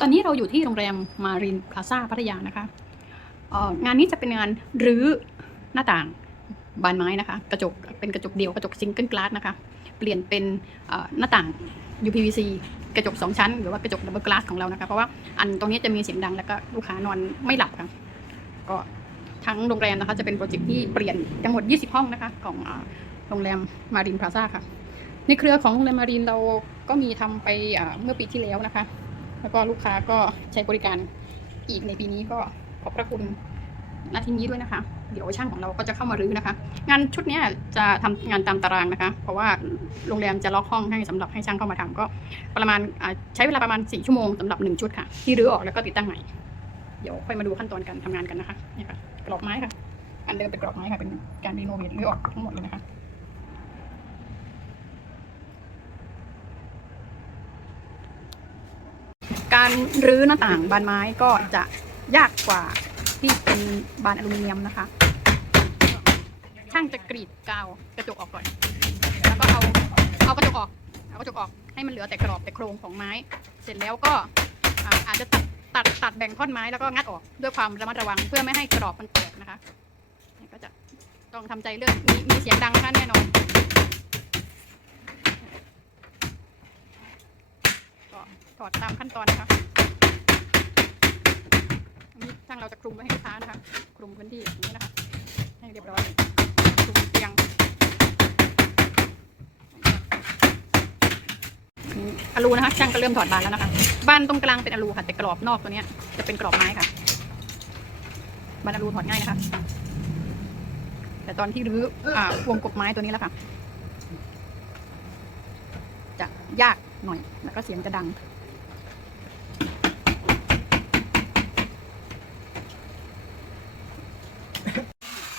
ตอนนี้เราอยู่ที่โรงแรมมารินพลาซ่าพัทยานะคะงานนี้จะเป็นงานรื้อหน้าต่างบานไม้นะคะ กระจกเป็นกระจกเดียวกระจกซิงเกิลกลาสนะคะ เปลี่ยนเป็นหน้าต่าง UPVC กระจก 2 ชั้น หรือว่ากระจกดับเบิลกลาสของเรานะคะ เพราะว่าอันตรงนี้จะมีเสียงดังแล้วก็ลูกค้านอนไม่หลับค่ะก็ทั้งโรงแรมนะคะจะเป็นโปรเจกต์ที่เปลี่ยนทั้งหมด 20 ห้องนะคะ ของโรงแรมมารินพลาซ่าค่ะ ในเครือของโรงแรมมารินเราก็มีทำไปเมื่อปีที่แล้วนะคะ แล้วก็ลูกค้าก็ใช้บริการอีกในปีนี้ก็ขอบพระคุณณที่นี้ด้วยนะคะ เดี๋ยวช่างของเราก็จะเข้ามารื้อนะคะ งานชุดนี้จะทำงานตามตารางนะคะ เพราะว่าโรงแรมจะล็อกห้องให้สำหรับให้ช่างเข้ามาทำก็ประมาณใช้เวลาประมาณ4ชั่วโมงสำหรับ1ชุดค่ะ ที่รื้อออกแล้วก็ติดตั้งใหม่ เดี๋ยวค่อยมาดูขั้นตอนการทำงานกันนะคะนี่ค่ะกรอบไม้ค่ะอันเดิมเป็นกรอบไม้ค่ะเป็นการรีโนเวทรื้อออกทั้งหมดเลยนะคะ การรื้อหน้าต่างบานไม้ก็จะยากกว่าที่เป็นบานอลูมิเนียมนะคะ ช่างจะกรีดกาวกระจกออกก่อน แล้วก็เอาเอากระจกออก เอากระจกออกให้มันเหลือแต่กรอบแต่โครงของไม้ เสร็จแล้วก็อ่าอาจจะตัดตัดตัดแบ่งท่อนไม้แล้วก็งัดออกด้วยความระมัดระวังเพื่อไม่ให้กรอบมันแตกนะคะนี่ก็จะต้องทำใจเรื่องมีมีเสียงดังนะคะแน่นอน ถอดตามขั้นตอนนะคะอันนี้ช่างเราจะคลุมไว้ให้ลูกค้านะคะคลุมพื้นที่อย่างนี้นะคะให้เรียบร้อยคลุมเตียงอลูนะคะช่างก็เริ่มถอดบานแล้วนะคะบ้านตรงกลางเป็นอลูค่ะแต่กรอบนอกตัวนี้จะเป็นกรอบไม้ค่ะบานอลูถอดง่ายนะคะแต่ตอนที่รื้ออวงกบไม้ตัวนี้แล้วค่ะจะยาก หน่อย แล้วก็เสียงจะดัง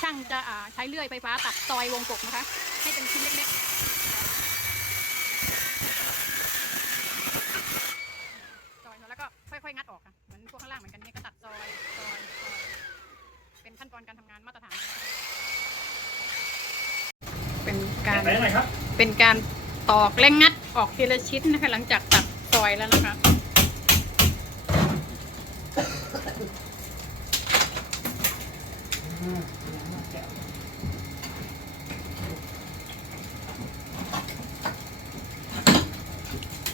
ช่างจะอ่าใช้เลื่อยไฟฟ้าตัดซอยวงกบนะคะ ให้เป็นชิ้นเล็กๆซอยแล้วก็ค่อยๆงัดออกค่ะเหมือนพวกข้างล่างเหมือนกันเนี่ยก็ตัดซอยซอยซอยเป็นขั้นตอนการทำงานมาตรฐานเป็นการไหนหน่อยครับเป็นการตอกและงัด ออกทีละชิ้นนะคะ หลังจากตัดซอยแล้วนะคะ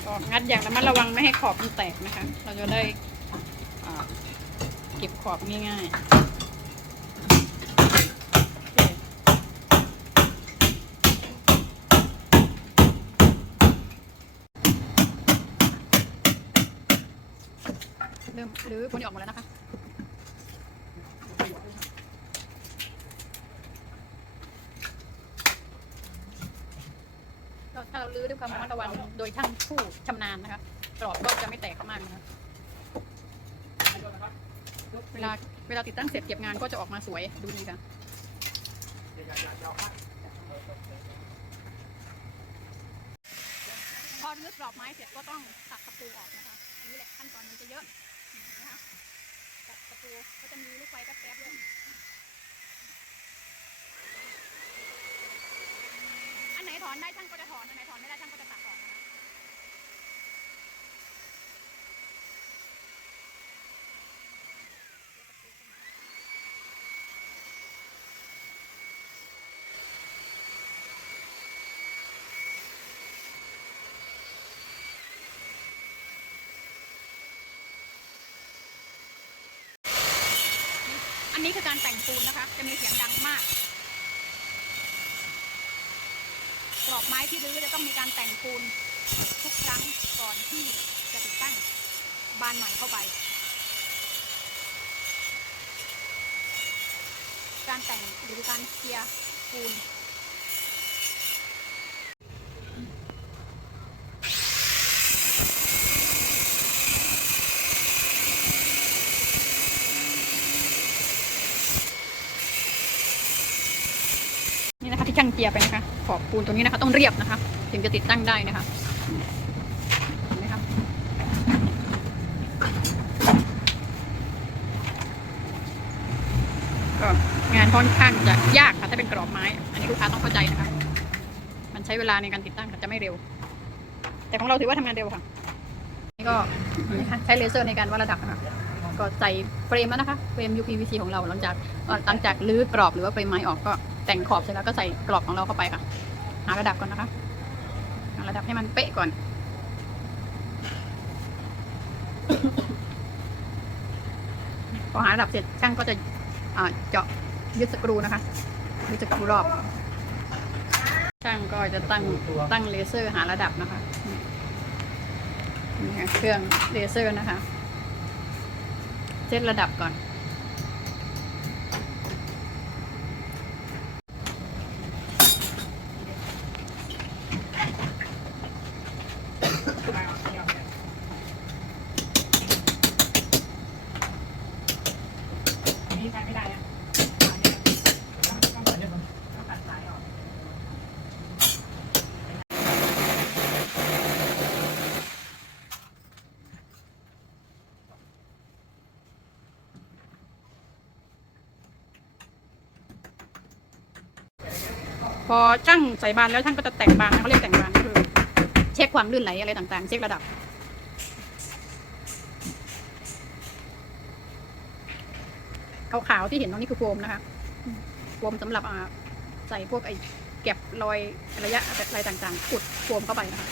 ก็งัดอย่างระมัดระวังไม่ให้ขอบมันแตกนะคะ เราจะได้เก็บขอบง่ายๆโอเคเริ่มหรือคนนี้ออกหมดแล้วนะคะเราถ้าเราลื้อด้วยความระมัดระวังโดยช่างผู้ชำนาญนะคะกรอบก็จะไม่แตกมากนะคะเวลาเวลาติดตั้งเสร็จเก็บงานก็จะออกมาสวยดูดีค่ะพอรื้อกรอบไม้เสร็จก็ต้องตัดตะปูออกนะคะ อันนี้แหละขั้นตอนมันจะเยอะ นะคะตัดตะตูก็จะมีลูกไฟแป๊บๆด้วยอันไหนถอนได้ช่างก็จะถอนอันไหนถอนไม่ได้ช่างก็จะตัดออกันนี้คือการแต่งปูนนะคะ จะมีเสียงดังมาก กรอบไม้ที่รื้อจะต้องมีการแต่งปูนทุกครั้งก่อนที่จะติดตั้งบานใหม่เข้าไป การแต่งหรือการเคลียร์ปูน นี่นะคะ ที่ช่างเจียร์ไปนะคะขอบปูนตรงนี้นะคะ ต้องเรียบนะคะ ถึงจะติดตั้งได้นะคะเห็นไหมคะก็งานค่อนข้างจะยากค่ะถ้าเป็นกรอบไม้ อันนี้ลูกค้าต้องเข้าใจนะคะ มันใช้เวลาในการติดตั้งค่ะจะไม่เร็ว แต่ของเราถือว่าทำงานเร็วค่ะนี่ก็ใช้เลเซอร์ในการวัดระดับนะคะก็ใส่เฟรมแล้วนะคะเฟรม UPVC ของเราหลังจากหลังจากรื้อกรอบหรือว่าเฟรมไม้ออกก็ แต่งขอบเสร็จแล้วก็ใส่กรอบของเราเข้าไปค่ะ หาระดับก่อนนะคะหาระดับให้มันเป๊ะก่อน พอหาระดับเสร็จช่างก็จะเจาะยึดสกรูนะคะยึดสกรูรอบช่างก็จะตั้งตั้งเลเซอร์หาระดับนะคะนี่ค่ะเครื่องเลเซอร์นะคะ เซตระดับก่อน อช่างใส่บานแล้วช่างก็จะแต่งบานนะเขาเรียกแต่งบานก็คือ เช็คความลื่นไหลอะไรต่างๆ เช็คระดับ ขาวๆที่เห็นตรงนี้คือโฟมนะคะโฟมสำหรับใส่พวกไอ้เก็บรอยระยะอะไรต่างๆอุดโฟมเข้าไปนะคะ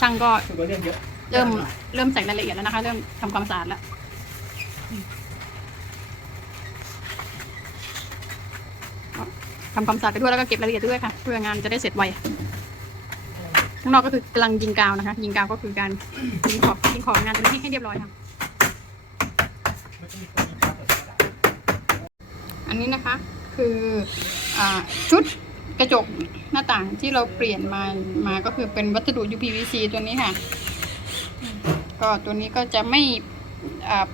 ช่างก็เริ่มเริ่มใส่รายละเอียดแล้วนะคะ เริ่มทำความสะอาดแล้ว ทำความสะอาดไปด้วยแล้วก็เก็บรายละเอียดด้วยค่ะ เพื่องานจะได้เสร็จไวข้างนอกก็คือกำลังยิงกาวนะคะ ยิงกาวก็คือการยิงขอบยิงขอบงานตรงนี้ให้เรียบร้อยค่ะ อันนี้นะคะคืออชุดกระจกหน้าต่างที่เราเปลี่ยนมามาก็คือเป็นวัสดุ UPVC ตัวนี้ค่ะก็ตัวนี้ก็จะไม่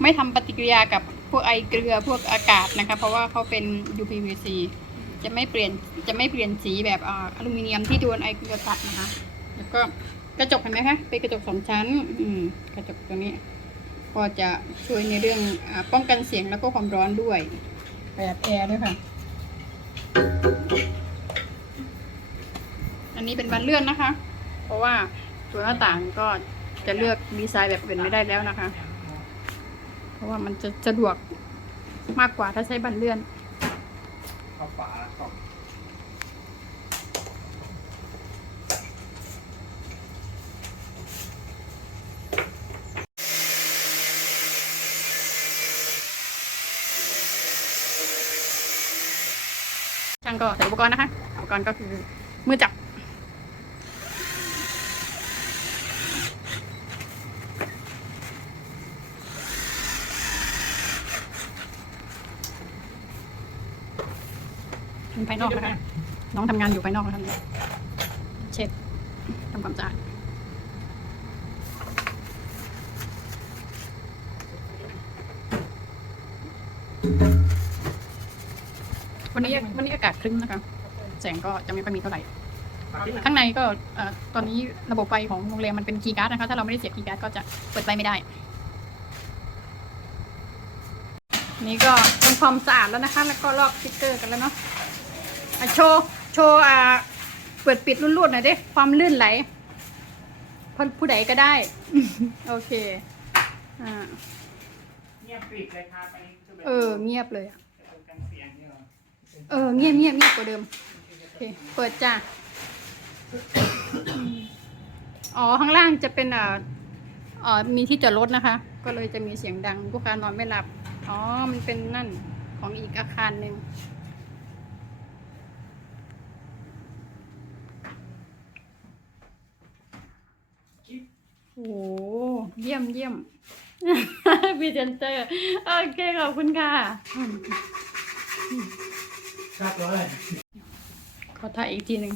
ไม่ทำปฏิกิริยากับพวกไอเกลือพวกอากาศนะคะ เพราะว่าเขาเป็น UPVC จะไม่เปลี่ยนจะไม่เปลี่ยนสีแบบออลูมิเนียมที่โดนไอเกลือตัดนะคะ แล้วก็กระจกเห็นไหมคะเป็นกระจกสองชั้น อืมกระจกตัวนี้ ก็จะช่วยในเรื่องอป้องกันเสียงแล้วก็ความร้อนด้วยแบบแอร์ด้วยค่ะ อันนี้เป็นบานเลื่อนนะคะ เพราะว่าตัวหน้าต่างก็จะเลือกดีไซน์แบบอื่นไม่ได้แล้วนะคะ เพราะว่ามันจะสะดวกมากกว่าถ้าใช้บานเลื่อน เข้าฝาเข้าช่างก็ใส่อุปกรณ์นะคะ อุปกรณ์ก็คือมือจับ เป็นภายนอกนะคะ น้องทำงานอยู่ภายนอกนะคะเช็ดทำความสะอาดวันนี้วันนี้อากาศครึ้มนะคะ แสงก็จะไม่ค่อยมีเท่าไหร่ ข้างในก็เอ่อตอนนี้ระบบไฟของโรงแรมมันเป็นคีย์การ์ดนะคะ ถ้าเราไม่ได้เสียบคีย์การ์ดก็จะเปิดไฟไม่ได้ นี่ก็ทำความสะอาดแล้วนะคะ แล้วก็ลอกสติ๊กเกอร์กันแล้วเนาะอะ โชว์โชว์อ่าเปิดปิดรุ่นๆหน่อยดิความลื่นไหลพผู้ใดก็ได้ โอเคอ่าเงียบเลยค่ะไปคือแบบเออ เงียบเลยอะเออเงียบเงียบเงียบกว่าเดิมโอเคเปิดจ้าอ๋อข้างล่างจะเป็นอ่าอ่อมีที่จอดรถนะคะ ก็เลยจะมีเสียงดังลูกค้านอนไม่หลับ อ๋อ มันเป็นนั่นของอีกอาคารหนึ่ง หเยี่ยมเยี่ยมพรีเซนเตอร์ โอเค ขอบคุณค่ะชรับเลยขอถ่ายอีกทีหนึ่ง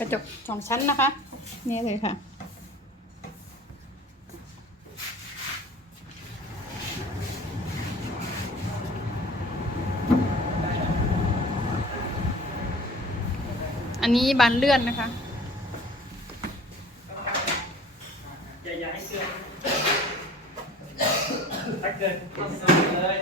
กระจกสองชั้นนะคะ นี่เลยค่ะ อันนี้บานเลื่อนนะคะอย่าอย่าให้เกินถ้าเกินเลย